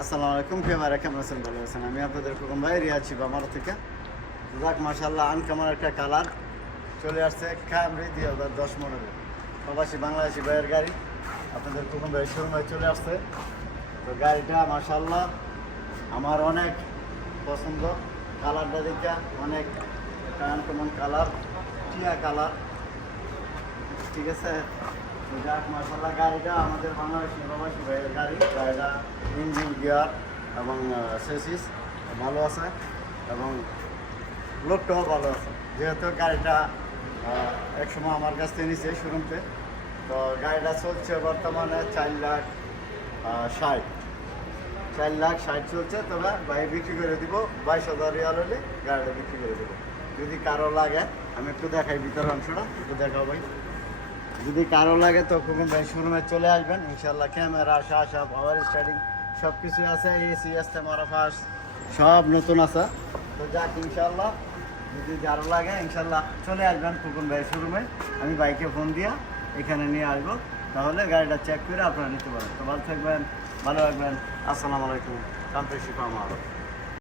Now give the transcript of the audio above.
আসসালামু আলাইকুম, ফেভারে কেমন আছেন? ভালো আছেন? আমি আপনাদের কোকম ভাই, রিয়াদ শিবামার থেকে। যাক মাশাআল্লাহ, আনকমন একটা কালার চলে আসছে ক্যামরি 2010 মডেলের প্রবাসী বাংলাদেশি ভাইয়ের গাড়ি আপনাদের কোকম ভাই শোরুমে চলে আসছে। তো গাড়িটা মাশাআল্লাহ আমার অনেক পছন্দ, কালারটা দেখে অনেক আনকমন কালার, টিয়া কালার, ঠিক আছে। যাক মাশাআল্লাহ, গাড়িটা আমাদের বাংলাদেশি প্রবাসী ভাইয়ের গাড়ি। গাড়িটা ইঞ্জিন, গিয়ার এবং সেসিস ভালো আছে এবং লোকটাও ভালো আছে। যেহেতু গাড়িটা একসময় আমার কাছ থেকে নিয়েছে শোরুমতে। তো গাড়িটা চলছে বর্তমানে 4,60,000 চলছে। তবে ভাই বিক্রি করে দিব 22,000 রিয়াল হলে গাড়িটা বিক্রি করে দেবো। যদি কারো লাগে আমি একটু দেখাই ভিতরের অংশটা, একটু দেখাও ভাই। যদি কারো লাগে তো কোকম ভাই শোরুমে চলে আসবেন ইনশাল্লাহ। ক্যামেরা, শাসা, পাওয়ার স্টারিং সব কিছু আছে, এসি আসতে মারাফাস সব নতুন আছে। তো যাক ইনশাল্লাহ, যদি যারো লাগে ইনশাল্লাহ চলে আসবেন কোকম ভাই শোরুমে। আমি বাইকে ফোন দিয়া এখানে নিয়ে আসবো, তাহলে গাড়িটা চেক করে আপনারা নিতে পারেন। তো ভালো থাকবেন, ভালো রাখবেন। আসসালামু আলাইকুম, কান্তি শিফা মারো।